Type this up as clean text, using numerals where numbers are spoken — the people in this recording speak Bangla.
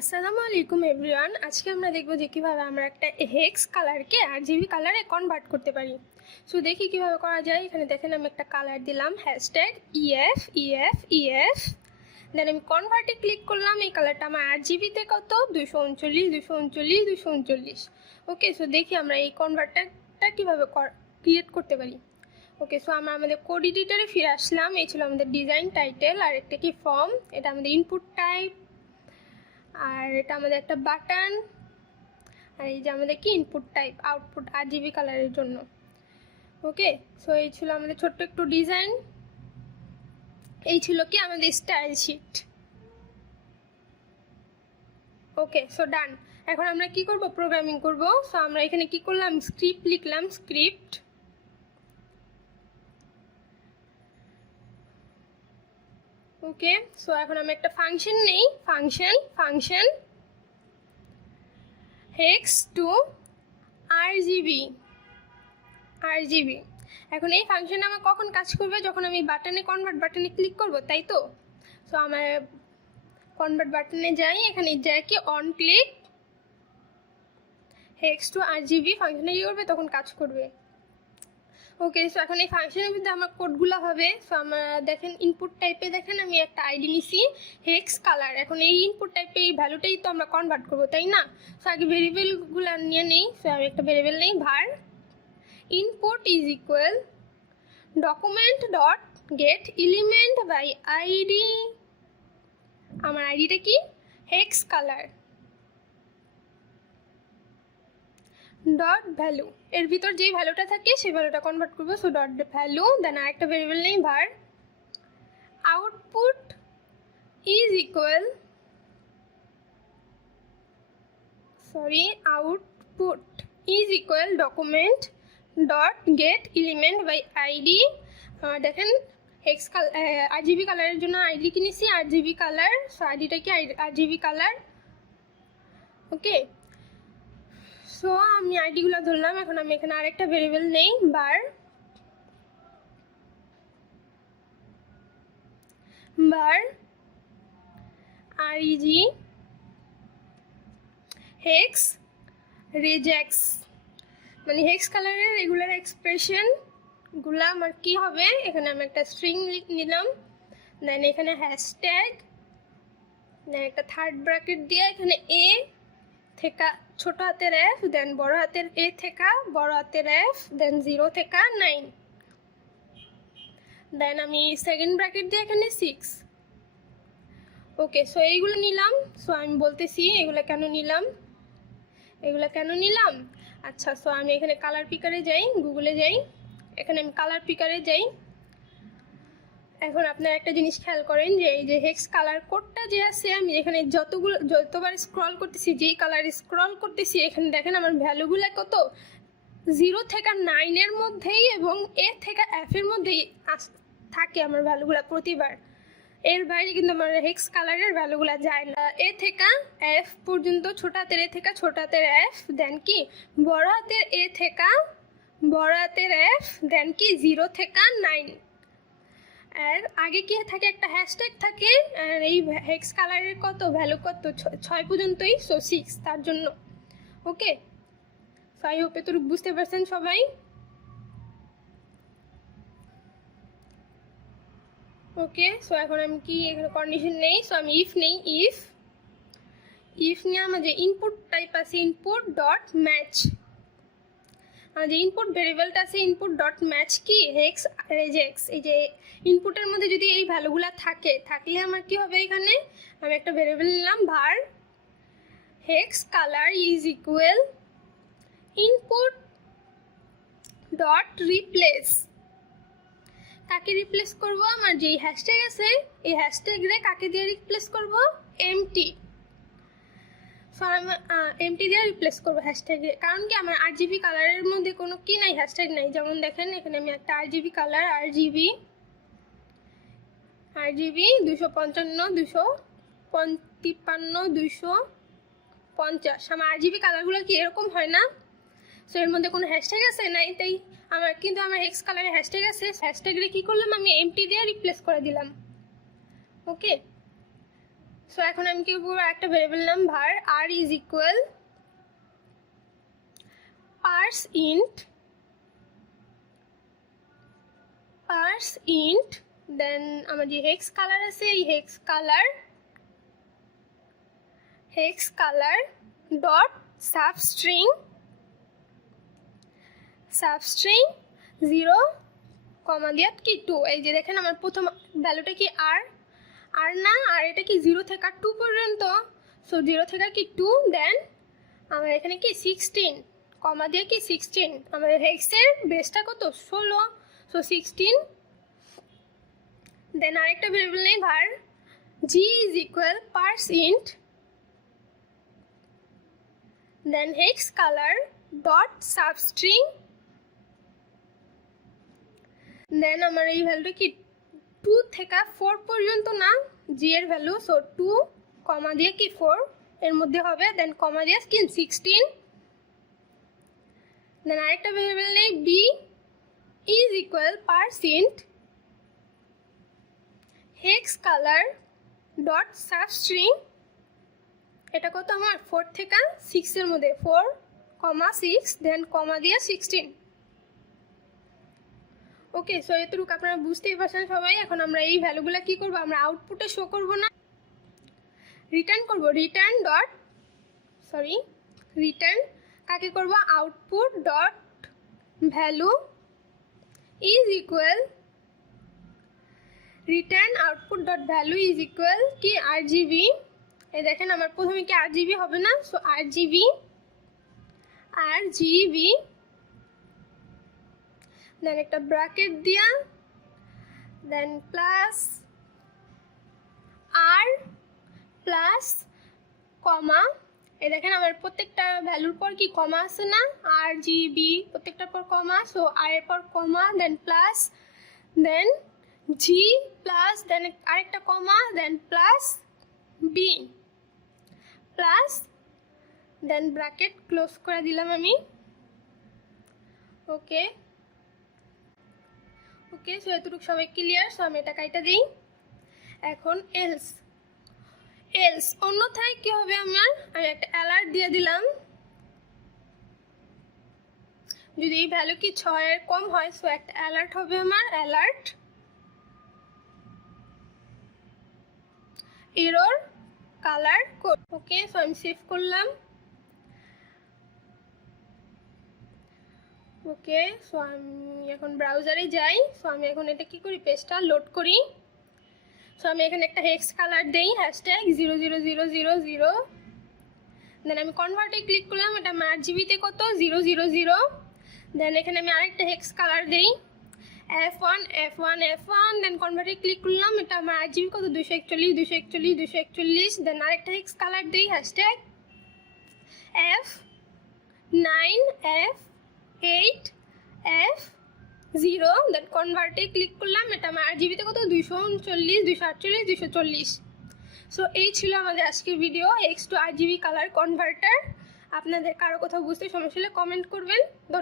আসসালামু আলাইকুম এভরিওয়ান। আজকে আমরা দেখব যে কীভাবে আমরা একটা হেক্স কালারকে RGB কালারে কনভার্ট করতে পারি। সো দেখি কীভাবে করা যায়। এখানে দেখেন আমি একটা কালার দিলাম হ্যাশট্যাগ EF দেন আমি কনভার্টে ক্লিক করলাম। এই কালারটা আমার RGBতে কত 239 ওকে। সো দেখি আমরা এই কনভার্টারটা কীভাবে ক্রিয়েট করতে পারি। ওকে, সো আমরা আমাদের কোড এডিটরে ফিরে আসলাম। এই ছিল আমাদের ডিজাইন টাইটেল, আর একটা কি ফর্ম, এটা আমাদের ইনপুট টাইপ, আর এটা আমাদের একটা বাটন, আর এই যে আমাদের কি ইনপুট টাইপ আউটপুট RGB কালারের জন্য। ওকে, সো এই ছিল আমাদের ছোট্ট একটু ডিজাইন। এই ছিল কি আমাদের স্টাইল শিট। ওকে, সো ডান। এখন আমরা কি করব, প্রোগ্রামিং করব। সো আমরা এখানে কি করলাম, স্ক্রিপ্ট লিখলাম, স্ক্রিপ্ট। ওকে, সো এখন আমি একটা ফাংশন নেই, ফাংশন hex to RGB। এখন এই ফাংশন আমার কখন কাজ করবে, যখন আমি কনভার্ট বাটনে ক্লিক করব, তাই তো। সো আমার কনভার্ট বাটনে যাই, এখানে যাই কি on click hex to RGB ফাংশনে কি করবে, তখন কাজ করবে। ওকে, সো এখন এই ফাংশনের মধ্যে আমার কোডগুলো হবে। সো আমরা দেখেন ইনপুট টাইপে দেখেন আমি একটা আইডি নিছি হেক্স কালার। এখন এই ইনপুট টাইপে এই ভ্যালুটাই তো আমরা কনভার্ট করবো, তাই না। সো আগে ভেরিয়েবলগুলো নিয়ে নেই। সো আমি একটা ভেরিয়েবল নেই, var input is equal document dot get element by id। আমার আইডিটা কি হেক্স কালার ডট ভ্যালু, এর ভিতর যেই ভ্যালুটা থাকে সেই ভ্যালুটা কনভার্ট করবো। সো ডট ভ্যালু, দেন আরেকটা ভেরিয়েবল নেই var output is equal document dot get element by ID. দেখেন হেক্স RGB কালারের জন্য আইডি কিনেছি RGB কালার। সো আইডিটা কি RGB কালার। ওকে, সো আমি আইডিগুলো ধরলাম। এখন আমি এখানে আরেকটা ভেরিয়েবল নেই var reg hex regex, মানে হেক্স কালারের রেগুলার এক্সপ্রেশনগুলো আমার কী হবে। এখানে আমি একটা স্ট্রিং নিলাম, দেন এখানে হ্যাশট্যাগ, দেন একটা থার্ড ব্র্যাকেট দিয়ে এখানে এ থেকে ছোট হাতের F, দেন বড় হাতের A থেকে বড় হাতের F, দেন 0 থেকে 9, দেন আমি সেকেন্ড ব্র্যাকেট দিয়ে এখানে 6। ওকে, সো এইগুলো নিলাম। সো আমি বলতেছি এগুলো কেন নিলাম। আচ্ছা, সো আমি এখানে কালার পিকারে যাই, গুগলে যাই, এখানে আমি কালার পিকারে যাই। এখন আপনারা একটা জিনিস খেয়াল করেন যে এই যে হেক্স কালার কোডটা যে আছে, আমি এখানে যতবার স্ক্রল করতেছি, যেই কালার স্ক্রল করতেছি, এখানে দেখেন আমার ভ্যালুগুলো কত 0 থেকে 9 মধ্যেই এবং A থেকে F এর মধ্যেই থাকে আমার ভ্যালুগুলো প্রতিবার। এর বাইরে কিন্তু আমার হেক্স কালারের ভ্যালুগুলো যায় না। A থেকে F পর্যন্ত, ছোট হাতের A থেকে ছোট হাতের F, দেন কি বড় হাতের A থেকে বড় হাতের F, দেন কি 0 থেকে 9। আর আগে কি থাকে, একটা হ্যাশট্যাগ থাকে। আর এই হেক্স কালারের কত ভ্যালু, কত 6 পর্যন্তই, সো 6 তার জন্য। ওকে, সো আই হোপ এতটুকু বুঝতে পারছেন সবাই। ওকে, সো এখন আমি কি এখানে কন্ডিশন নেই, সো আমি ইফ নেই, ইফ নিয়ে আমার যে ইনপুট টাইপ আছে ইনপুট ডট ম্যাচ, আমার যে ইনপুট ভেরিয়েবলটা আছে ইনপুট ডট ম্যাচ কি হেক্স রেজেক্স। এই যে ইনপুটের মধ্যে যদি এই ভ্যালুগুলো থাকলে আমার কি হবে, এখানে আমি একটা ভেরিয়েবল নিলাম var hex colour is equal input dot replace. কাকে রিপ্লেস করব, আমার যেই হ্যাশট্যাগ আছে এই হ্যাশট্যাগরে কাকে দিয়ে রিপ্লেস করব, এমটি। সো আমি এমটি দিয়ে রিপ্লেস করবো হ্যাশট্যাগে, কারণ কি আমার RGB কালারের মধ্যে কোনো কি নাই, হ্যাশট্যাগ নাই। যেমন দেখেন এখানে আমি একটা RGB কালার RGB 255 253 250। আমার RGB কালারগুলো কি এরকম হয় না। সো এর মধ্যে কোনো হ্যাশট্যাগ আছে নাই, তাই কিন্তু আমার হেক্স কালারের হ্যাশট্যাগ আছে। হ্যাশট্যাগরে কী করলাম, আমি এমটি দিয়ে রিপ্লেস করে দিলাম। ওকে, সো এখন আমি কি করবো, একটা ভেরিয়েবল নাম var r is equal parse int দেন আমার যে হেক্স কালার আছে এই হেক্স কালার ডট সাবস্ট্রিং 0 কমা দিয়ে কি 2। এই যে দেখেন আমার প্রথম ভ্যালুটা কি আর না, আর এটা কি 0 থেকে 2 পর্যন্ত। সো 0 থেকে কি 2, দেন আমার এখানে কি 16 কমা দিয়ে কি 16। আমাদের হেক্সের বেসটা কত 16, সো 16। দেন আরেকটা ভেরিয়েবল নেই var g is equal parse int then hex colour dot substring then আমার এই ভ্যালুটা কি 2 থেকে 4 পর্যন্ত না g এর ভ্যালু, সো 2 কমা দিয়ে কি 4 এর মধ্যে হবে, দেন কমা দিয়ে কি 16। দেন আরেকটা ভেরিয়েবল নেই b is equal parse int hex colour dot substring, এটা কত আমার 4 থেকে 6 এর মধ্যে 4 কমা 6 দেন কমা দিয়ে 16। ওকে, সো এতটুকু আপনারা বুঝতেই পারছেন সবাই। এখন আমরা এই ভ্যালুগুলো কি করব, আমরা আউটপুটে শো করব না, রিটার্ন করব। রিটার্ন কাকে করব, output dot value is equal return output dot value is equal কি RGB। এই দেখেন আমার প্রথমে কি RGB হবে না, সো RGB দেন একটা ব্র্যাকেট দিয়া দেন প্লাস আর প্লাস কমা। এই দেখেন আমার প্রত্যেকটা ভ্যালুর পর কি কমা আছে না, RGB প্রত্যেকটার পর কমা, সো আর এর পর কমা দেন প্লাস দেন G প্লাস দেন আরেকটা কমা দেন প্লাস B প্লাস দেন ব্র্যাকেট ক্লোজ করে দিলাম আমি। ওকে, সো এতটুকু সবাই ক্লিয়ার। সো আমি এটা কাইটা দিই। এখন এলস অন্যথায় কি হবে, আমি একটা অ্যালার্ট দিয়ে দিলাম, যদি এই ভ্যালু কি 6 এর কম হয়, সো একটা অ্যালার্ট হবে আমার, অ্যালার্ট এরর কালার কোড। ওকে, সো আমি সেভ করলাম। ওকে, সো আমি এখন ব্রাউজারে যাই। সো আমি এখন এটা কি করি, পেজটা লোড করি। সো আমি এখানে একটা হেক্স কালার দেই #00000, দেন আমি কনভার্টে ক্লিক করলাম, এটা আমার RGB-তে কত 000। দেন এখানে আমি আরেকটা হেক্স কালার দেই F1, দেন কনভার্টে ক্লিক করলাম, এটা আমার RGB কত 241, দেন আরেকটা হেক্স কালার দেই #F9F8F0, দেন কনভার্টে ক্লিক করলাম, এটা আমার RGB-তে কত 239, 248, 240। সো এই ছিল আমাদের আজকের video HEX to RGB colour converter. আপনাদের কারো কোথাও বুঝতে সমস্যা হলে কমেন্ট করবেন। ধন্যবাদ।